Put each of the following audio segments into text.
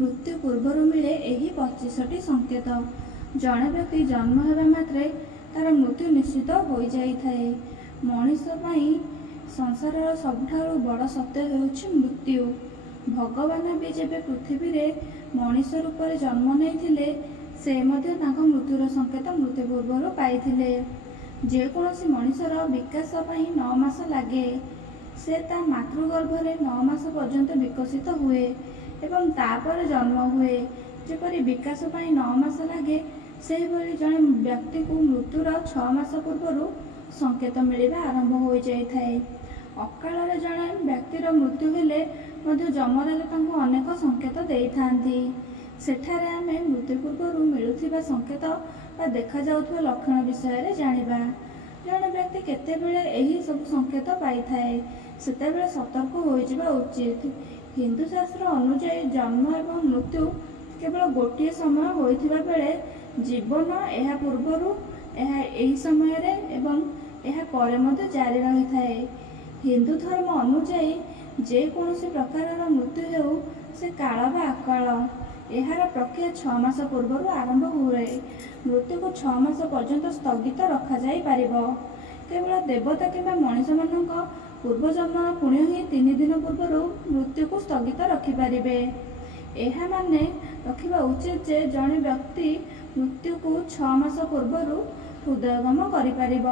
मृत्यु पूर्वर मिले यही 25टी संकेत। जड़े व्यक्ति जन्म होगा मात्रे तार मृत्यु निश्चित हो जाए। मनीष संसार सबुठारु बड़ सत्य होउछि मृत्यु। भगवान भी जेबे पृथ्वी रे मनीष रूप में जन्म नहीं से मध्य तांको मृत्युर संकेत मृत्यु पूर्वर पाइथिले। जेकोसी मनीषर विकास 9 मास लगे। से ता मातृगर्भरे 9 मास पर्यंत विकसित हुए एवं तापर जन्म हुए। जेपरि विकास 9 मास लगे से भली जड़े व्यक्ति को मृत्युर 6 मास पूर्व संकेत मिलवा आरंभ हो जाए। अकाल जड़े व्यक्तिर मृत्यु हेले जमराज तांको अनेक संकेत देई थांती। सेठारे आमे मृत्यु पूर्व मिलुथिबा संकेत बा देखा जाउथबा लक्षण विषय जानिबा। जड़े व्यक्ति केतेबेले एही सब संकेत पाई थाए सेतेबेले सतर्क हो जिबा उचित। हिंदू शास्त्र अनुसार जन्म एवं मृत्यु केवल गोटे समय होइथिबा बेले जीवन एहा पूर्वरु एही समय रे एवं एहा परे मध्य जारी रही थाए। हिंदू धर्म अनुसार जे कोनोसी प्रकार मृत्यु हेउ से काल बा अकाल एहार प्रक्रिया 6 मास पूर्व आरंभ हुए। मृत्यु को 6 मास पर्यंत स्थगित रखा जाई पारिबो। केवल देवता किंबा मनुष्य मानक पूर्वजन्म पुण्य ही 3 दिन पूर्व मृत्यु को स्थगित रखिपारे। यह माने रखा उचित जे जड़े व्यक्ति मृत्यु को 6 मास पूर्व हृदयगम कर।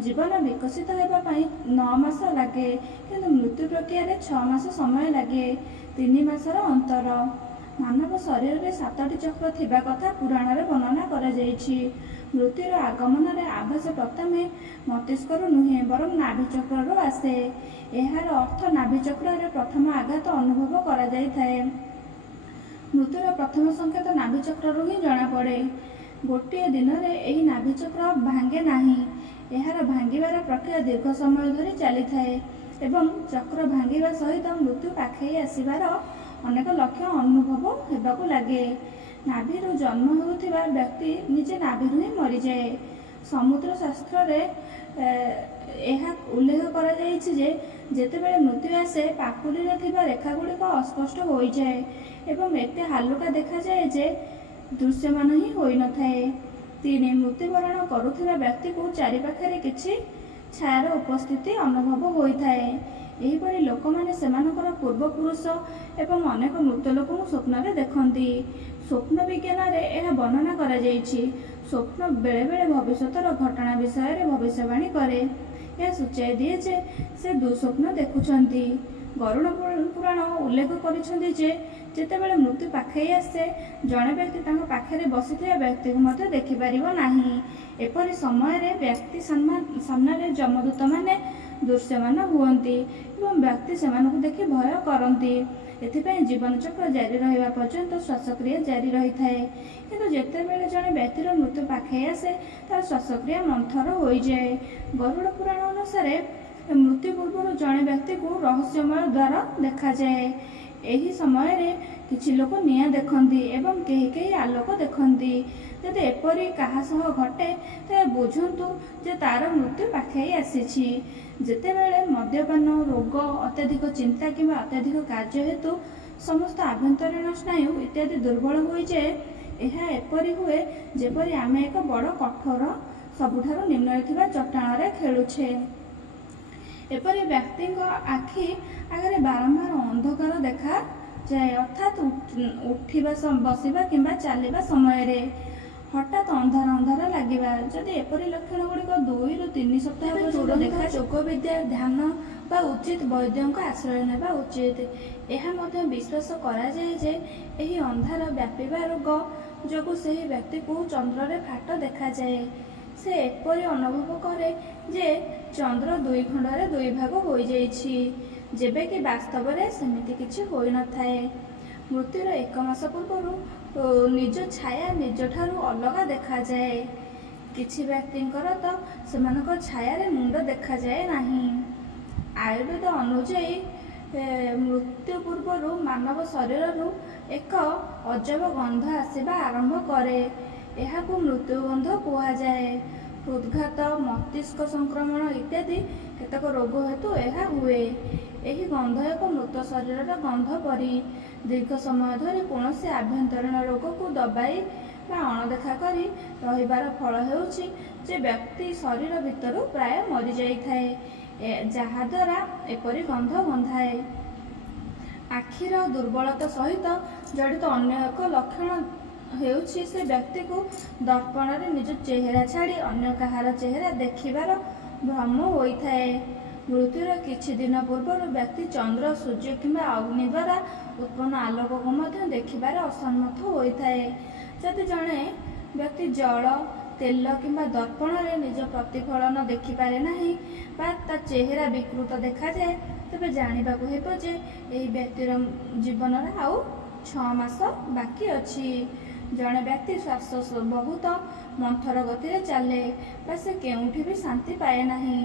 जीवन विकसित होगापी 9 मास लगे किंतु मृत्यु प्रक्रिया 6 मास समय लगे। 3 मासर अंतर। मानव शरीर में 7टी चक्र थिबा कथा पुराण रे वर्णना करा जायछि। मृत्युर आगमन रे आभास प्रथमे मस्तिष्क नुहे बरं नाभि चक्र आसे। एहार अर्थ नाभि चक्र रे प्रथम आघात अनुभव करा जाय थाए। मृत्युर प्रथम संकेत नाभि चक्र ही जना पड़े। गोटे दिन रे एही नाभि चक्र भांगे नाही। एहार भांगिबार प्रक्रिया दीर्घ समय धरी चली थाए एवं चक्र भांगिबा सहित मृत्यु पाखे आसिबार अनेक लक्षण अनुभव हेबाकु लागे। नाभिरु जन्म होउथिबा व्यक्ति निजे नाभिरु ही मरि जाए। समुद्र शास्त्र रे एहा उल्लेख करा जायछि जे जेतेबेले मृत्यु आसे पाकुली रे थिबा रेखा गुड़िक अस्पष्ट हो जाए एवं एते हालुका देखा जाए जे दृश्यमान ही होई न थाए। 3 मृत्युवरण करुथिबा व्यक्ति को चारिपाखरे किछि छायार उपस्थिति अनुभव होइथाए। एहिपरि लोक माने सेमानकर पूर्वपुरुष एवं अनेक मृत लोक स्वप्न रे देखती। स्वप्न विज्ञान रे एहा वर्णना करा जायछि। स्वप्न बेले बेले भविष्यतर घटना विषय रे भविष्यवाणी करे। यह सूचाई दिए जे से दुस्वप्न देखुछंती। गरुड़ पुराण उल्लेख करिछंती जे जेतेबेले मृत्यु पाखे आसे जड़े व्यक्ति तांको पाखे बसिथिबा व्यक्ति को मध्य देखि पारिबो नाही। एपरि समय रे व्यक्ति सामने जमदूत माने दृश्यमान हुअन्ति एवं व्यक्ति सेमानकु देखि भय करती। एथिपाई जीवन चक्र जारी रहिबा पर्यंत श्वासक्रिया जारी रही थाए। किंतु जेतेबेले जड़े व्यक्तिर मृत्यु पाखे आसे तार श्वासक्रिया मंथर हो जाए। गरुड़ पुराण अनुसार मृत्यु पूर्व जड़े व्यक्ति को रहस्यमय द्वार देखा जाए। एही समय रे किछि लोक निया देखती एवं केही आलोक देखती। यदि एपरि काहा सह घटे तेबे बुझंतु जे तार मृत्यु पाखे आसीछि। जेतेबेले मद्यपान रोग अत्यधिक चिंता किंवा अत्यधिक कार्य हेतु समस्त आभ्यंतरीण स्नायु इत्यादि दुर्बल हो जाए। यह एपरि हुए जेपरि आमे एक बड़ कठोर सबुठारु निम्न थिबा चट्टाण रे खेलुछे। एपरि व्यक्ति आखि आगे बारंबार अंधकार देखा जाए अर्थात उठिबा बसिबा किंबा चलिबा समय रे हठात अंधार अंधार लगिबा। जदि एपरि लक्षण गुड़िक 2 ରୁ 3 सप्ताह पूर्व देखा योग विद्या ध्यान बा उचित वैद्यों आश्रय नेबा उचित। यह मध्य विश्वास करा जाए जे एही अंधार व्यापीबा रोग जोगु सेही व्यक्ति को चंद्र रे फाट देखा जाए। से एपरि अनुभव करे जे चंद्र 2 खंडरे 2 भाग हो जाइछि जेबे कि वास्तव रे सेमिति किछि होई न थाए। मृत्युर 1 मास पूर्व निज छाया निज ठारू अलग देखा जाए। किछि व्यक्तिंकर तो सेमानक छाया रे मुंड देखा जाए नाही। आयुर्वेद अनुसार मृत्यु पूर्व मानव शरीर एक अजब गंध आसिबा आरंभ करे। एहाकु मृत्यु गंध कुहा जाए। हृदघात मस्तिष्क संक्रमण इत्यादि केतक रोग हेतु यह हुए। यही गंध एक मृत शरीर गंध परी ଦୀର୍ଘ ସମୟ ଧରି କୌଣସି ଆଭ୍ୟନ୍ତରୀଣ ରୋଗକୁ ଦବାଇ ବା ଅଣଦେଖା କରି ରହିବାର ଫଳ ହେଉଛି ଯେ ବ୍ୟକ୍ତି ଶରୀର ଭିତରୁ ପ୍ରାୟ ମରିଯାଇଥାଏ, ଯାହାଦ୍ୱାରା ଏପରି ଗନ୍ଧ ବନ୍ଧାଏ। ଆଖିର ଦୁର୍ବଳତା ସହିତ ଜଡ଼ିତ ଅନ୍ୟ ଏକ ଲକ୍ଷଣ ହେଉଛି ସେ ବ୍ୟକ୍ତିକୁ ଦର୍ପଣରେ ନିଜ ଚେହେରା ଛାଡ଼ି ଅନ୍ୟ କାହାର ଚେହେରା ଦେଖିବାର ଭ୍ରମ ହୋଇଥାଏ। ମୃତ୍ୟୁର କିଛି ଦିନ ପୂର୍ବରୁ ବ୍ୟକ୍ତି ଚନ୍ଦ୍ର, ସୂର୍ଯ୍ୟ କିମ୍ବା ଅଗ୍ନି ଦ୍ୱାରା ଉତ୍ପନ୍ନ ଆଲୋକକୁ ମଧ୍ୟ ଦେଖିବାରେ ଅସମର୍ଥ ହୋଇଥାଏ। ଯଦି ଜଣେ ବ୍ୟକ୍ତି ଜଳ, ତେଲ କିମ୍ବା ଦର୍ପଣରେ ନିଜ ପ୍ରତିଫଳନ ଦେଖିପାରେ ନାହିଁ ବା ତା ଚେହେରା ବିକୃତ ଦେଖାଯାଏ, ତେବେ ଜାଣିବାକୁ ହେବ ଯେ ଏହି ବ୍ୟକ୍ତିର ଜୀବନରେ ଆଉ 6 ମାସ ବାକି ଅଛି। ଜଣେ ବ୍ୟକ୍ତି ଶ୍ୱାସ ବହୁତ ମନ୍ଥର ଗତିରେ ଚାଲେ ବା ସେ କେଉଁଠି ବି ଶାନ୍ତି ପାଏ ନାହିଁ।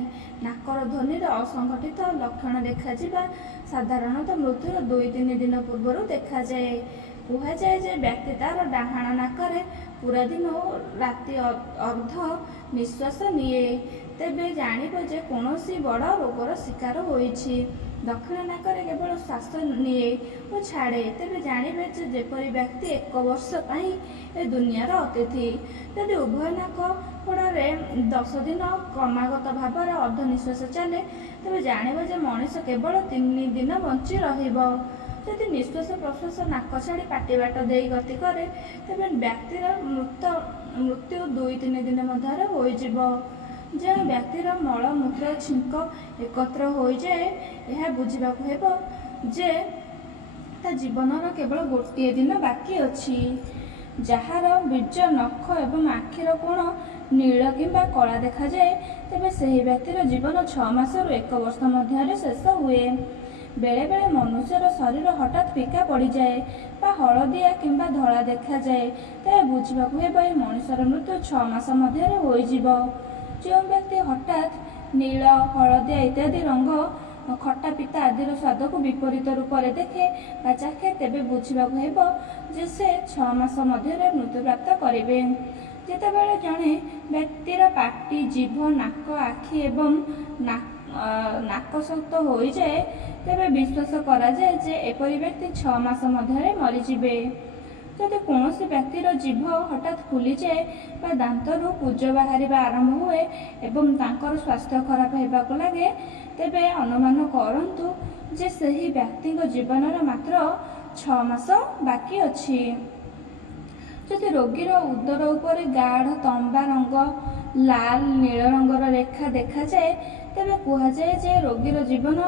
ନାକର ଧ୍ୱନିରେ ଅସଙ୍ଗଠିତ ଲକ୍ଷଣ ଦେଖାଯିବା ସାଧାରଣତଃ ମୃତ୍ୟୁର 2-3 ଦିନ ପୂର୍ବରୁ ଦେଖାଯାଏ। କୁହାଯାଏ ଯେ ବ୍ୟକ୍ତି ତାର ଡାହାଣ ନାକରେ ପୁରା ଦିନ ଓ ରାତି ଅର୍ଦ୍ଧ ନିଶ୍ୱାସ ନିଏ, ତେବେ ଜାଣିବ ଯେ କୌଣସି ବଡ଼ ରୋଗର ଶିକାର ହୋଇଛି। ଦକ୍ଷିଣ ନାକରେ କେବଳ ଶ୍ୱାସ ନିଏ ଓ ଛାଡ଼େ, ତେବେ ଜାଣିବେ ଯେ ଯେପରି ବ୍ୟକ୍ତି 1 ବର୍ଷ ପାଇଁ ଏ ଦୁନିଆର ଅତିଥି। ଯଦି ଉଭୟ ନାକ ଗୋଡ଼ରେ 10 ଦିନ କ୍ରମାଗତ ଭାବରେ ଅର୍ଦ୍ଧ ନିଶ୍ୱାସ ଚାଲେ, ତେବେ ଜାଣିବ ଯେ ମଣିଷ କେବଳ 3 ଦିନ ବଞ୍ଚି ରହିବ। ଯଦି ନିଶ୍ୱାସ ପ୍ରଶ୍ୱାସ ନାକ ଛାଡ଼ି ପାଟି ବାଟ ଦେଇ ଗତି କରେ, ତେବେ ବ୍ୟକ୍ତିର ମୃତ୍ୟୁ 2-3 ଦିନ ମଧ୍ୟରେ ହୋଇଯିବ। ଯେଉଁ ବ୍ୟକ୍ତିର ମଳ ମୂତ୍ର ଛିଙ୍କ ଏକତ୍ର ହୋଇଯାଏ, ଏହା ବୁଝିବାକୁ ହେବ ଯେ ତା ଜୀବନର କେବଳ ଗୋଟିଏ ଦିନ ବାକି ଅଛି। ଯାହାର ବୀର୍ଯ୍ୟ, ନଖ ଏବଂ ଆଖିର କୋଣ ନୀଳ କିମ୍ବା କଳା ଦେଖାଯାଏ, ତେବେ ସେହି ବ୍ୟକ୍ତିର ଜୀବନ 6 ମାସରୁ 1 ବର୍ଷ ମଧ୍ୟରେ ଶେଷ ହୁଏ। ବେଳେବେଳେ ମନୁଷ୍ୟର ଶରୀର ହଠାତ୍ ଫିକା ପଡ଼ିଯାଏ ବା ହଳଦିଆ କିମ୍ବା ଧଳା ଦେଖାଯାଏ, ତେବେ ବୁଝିବାକୁ ହେବ ଏହି ମଣିଷର ମୃତ୍ୟୁ 6 ମାସ ମଧ୍ୟରେ ହୋଇଯିବ। ଯେଉଁ ବ୍ୟକ୍ତି ହଠାତ୍ ନୀଳ, ହଳଦିଆ ଇତ୍ୟାଦି ରଙ୍ଗ, ଖଟା, ପିତା ଆଦିର ସ୍ୱାଦକୁ ବିପରୀତ ରୂପରେ ଦେଖେ ବା ଚାଖେ, ତେବେ ବୁଝିବାକୁ ହେବ ଯେ ସେ 6 ମାସ ମଧ୍ୟରେ ମୃତ୍ୟୁପ୍ରାପ୍ତ କରିବେ। ଯେତେବେଳେ ଜଣେ ବ୍ୟକ୍ତିର ପାଟି, ଜିଭ, ନାକ, ଆଖି ଏବଂ ନାକ ଶକ୍ତ ହୋଇଯାଏ, ତେବେ ବିଶ୍ୱାସ କରାଯାଏ ଯେ ଏପରି ବ୍ୟକ୍ତି 6 ମାସ ମଧ୍ୟରେ ମରିଯିବେ। ଯଦି କୌଣସି ବ୍ୟକ୍ତିର ଜିଭ ହଠାତ୍ ଫୁଲିଯାଏ ବା ଦାନ୍ତରୁ ପୁଜ ବାହାରିବା ଆରମ୍ଭ ହୁଏ ଏବଂ ତାଙ୍କର ସ୍ୱାସ୍ଥ୍ୟ ଖରାପ ହେବାକୁ ଲାଗେ, ତେବେ ଅନୁମାନ କରନ୍ତୁ ଯେ ସେହି ବ୍ୟକ୍ତିଙ୍କ ଜୀବନର ମାତ୍ର 6 ମାସ ବାକି ଅଛି। ଯଦି ରୋଗୀର ଉଦର ଉପରେ ଗାଢ଼ ତମ୍ବା ରଙ୍ଗ, ଲାଲ, ନୀଳ ରଙ୍ଗର ରେଖା ଦେଖାଯାଏ, ତେବେ କୁହାଯାଏ ଯେ ରୋଗୀର ଜୀବନ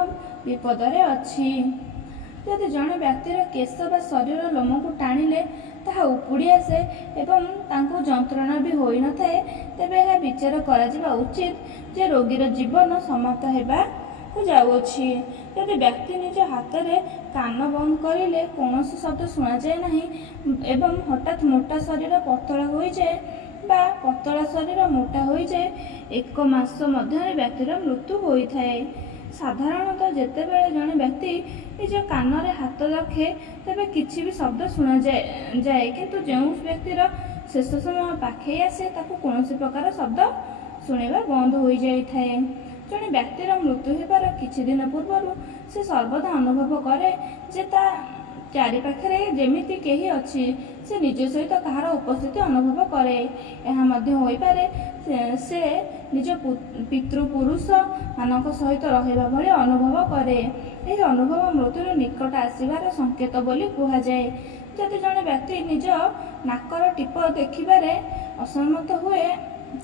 ବିପଦରେ ଅଛି। ଯଦି ଜଣେ ବ୍ୟକ୍ତିର କେଶ ବା ଶରୀର ଲୋମକୁ ଟାଣିଲେ ତାହା ଉପୁଡ଼ି ଆସେ ଏବଂ ତାଙ୍କୁ ଯନ୍ତ୍ରଣା ବି ହୋଇନଥାଏ, ତେବେ ଏହା ବିଚାର କରାଯିବା ଉଚିତ ଯେ ରୋଗୀର ଜୀବନ ସମାପ୍ତ ହେବାକୁ ଯାଉଅଛି। ଯଦି ବ୍ୟକ୍ତି ନିଜ ହାତରେ କାନ ବନ୍ଦ କରିଲେ କୌଣସି ଶବ୍ଦ ଶୁଣାଯାଏ ନାହିଁ ଏବଂ ହଠାତ୍ ମୋଟା ଶରୀର ପତଳା ହୋଇଯାଏ ବା ପତଳା ଶରୀର ମୋଟା ହୋଇଯାଏ, 1 ମାସ ମଧ୍ୟରେ ବ୍ୟକ୍ତିର ମୃତ୍ୟୁ ହୋଇଥାଏ। ସାଧାରଣତଃ ଯେତେବେଳେ ଜଣେ ବ୍ୟକ୍ତି ନିଜ କାନରେ ହାତ ରଖେ, ତେବେ କିଛି ବି ଶବ୍ଦ ଶୁଣାଯାଏ, କିନ୍ତୁ ଯେଉଁ ବ୍ୟକ୍ତିର ଶେଷ ସମୟ ପାଖେଇ ଆସେ, ତାକୁ କୌଣସି ପ୍ରକାର ଶବ୍ଦ ଶୁଣିବା ବନ୍ଦ ହୋଇଯାଇଥାଏ। ଜଣେ ବ୍ୟକ୍ତିର ମୃତ୍ୟୁ ହେବାର କିଛି ଦିନ ପୂର୍ବରୁ ସେ ସର୍ବଦା ଅନୁଭବ କରେ ଯେ ତା ଚାରିପାଖରେ ଯେମିତି କେହି ଅଛି, ସେ ନିଜ ସହିତ କାହାର ଉପସ୍ଥିତି ଅନୁଭବ କରେ। ଏହା ମଧ୍ୟ ହୋଇପାରେ ସେ ନିଜ ପିତୃପୁରୁଷ ମାନଙ୍କ ସହିତ ରହିବା ଭଳି ଅନୁଭବ କରେ। ଏହି ଅନୁଭବ ମୃତ୍ୟୁର ନିକଟ ଆସିବାର ସଂକେତ ବୋଲି କୁହାଯାଏ। ଯଦି ଜଣେ ବ୍ୟକ୍ତି ନିଜ ନାକର ଟିପ ଦେଖିବାରେ ଅସମର୍ଥ ହୁଏ,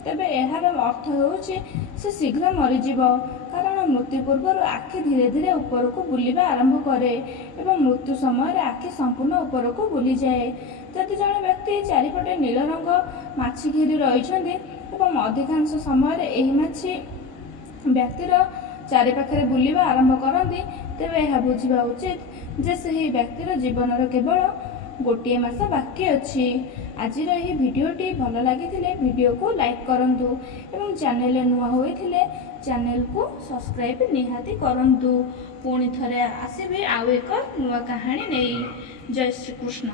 ତେବେ ଏହାର ଅର୍ଥ ହେଉଛି ସେ ଶୀଘ୍ର ମରିଯିବ, କାରଣ ମୃତ୍ୟୁ ପୂର୍ବରୁ ଆଖି ଧୀରେ ଧୀରେ ଉପରକୁ ବୁଲିବା ଆରମ୍ଭ କରେ ଏବଂ ମୃତ୍ୟୁ ସମୟରେ ଆଖି ସମ୍ପୂର୍ଣ୍ଣ ଉପରକୁ ବୁଲିଯାଏ। ଯଦି ଜଣେ ବ୍ୟକ୍ତି ଚାରିପଟେ ନୀଳ ରଙ୍ଗ ମାଛି ଘେରି ରହିଛନ୍ତି ଏବଂ ଅଧିକାଂଶ ସମୟରେ ଏହି ମାଛି ବ୍ୟକ୍ତିର ଚାରିପାଖରେ ବୁଲିବା ଆରମ୍ଭ କରନ୍ତି, ତେବେ ଏହା ବୁଝିବା ଉଚିତ ଯେ ସେହି ବ୍ୟକ୍ତିର ଜୀବନର କେବଳ ଗୋଟିଏ ମାସ ବାକି ଅଛି। ଆଜିର ଏହି ଭିଡ଼ିଓଟି ଭଲ ଲାଗିଥିଲେ ଭିଡ଼ିଓକୁ ଲାଇକ୍ କରନ୍ତୁ ଏବଂ ଚ୍ୟାନେଲରେ ନୂଆ ହୋଇଥିଲେ ଚ୍ୟାନେଲକୁ ସବସ୍କ୍ରାଇବ୍ ନିହାତି କରନ୍ତୁ। ପୁଣି ଥରେ ଆସିବି ଆଉ ଏକ ନୂଆ କାହାଣୀ ନେଇ। ଜୟ ଶ୍ରୀକୃଷ୍ଣ।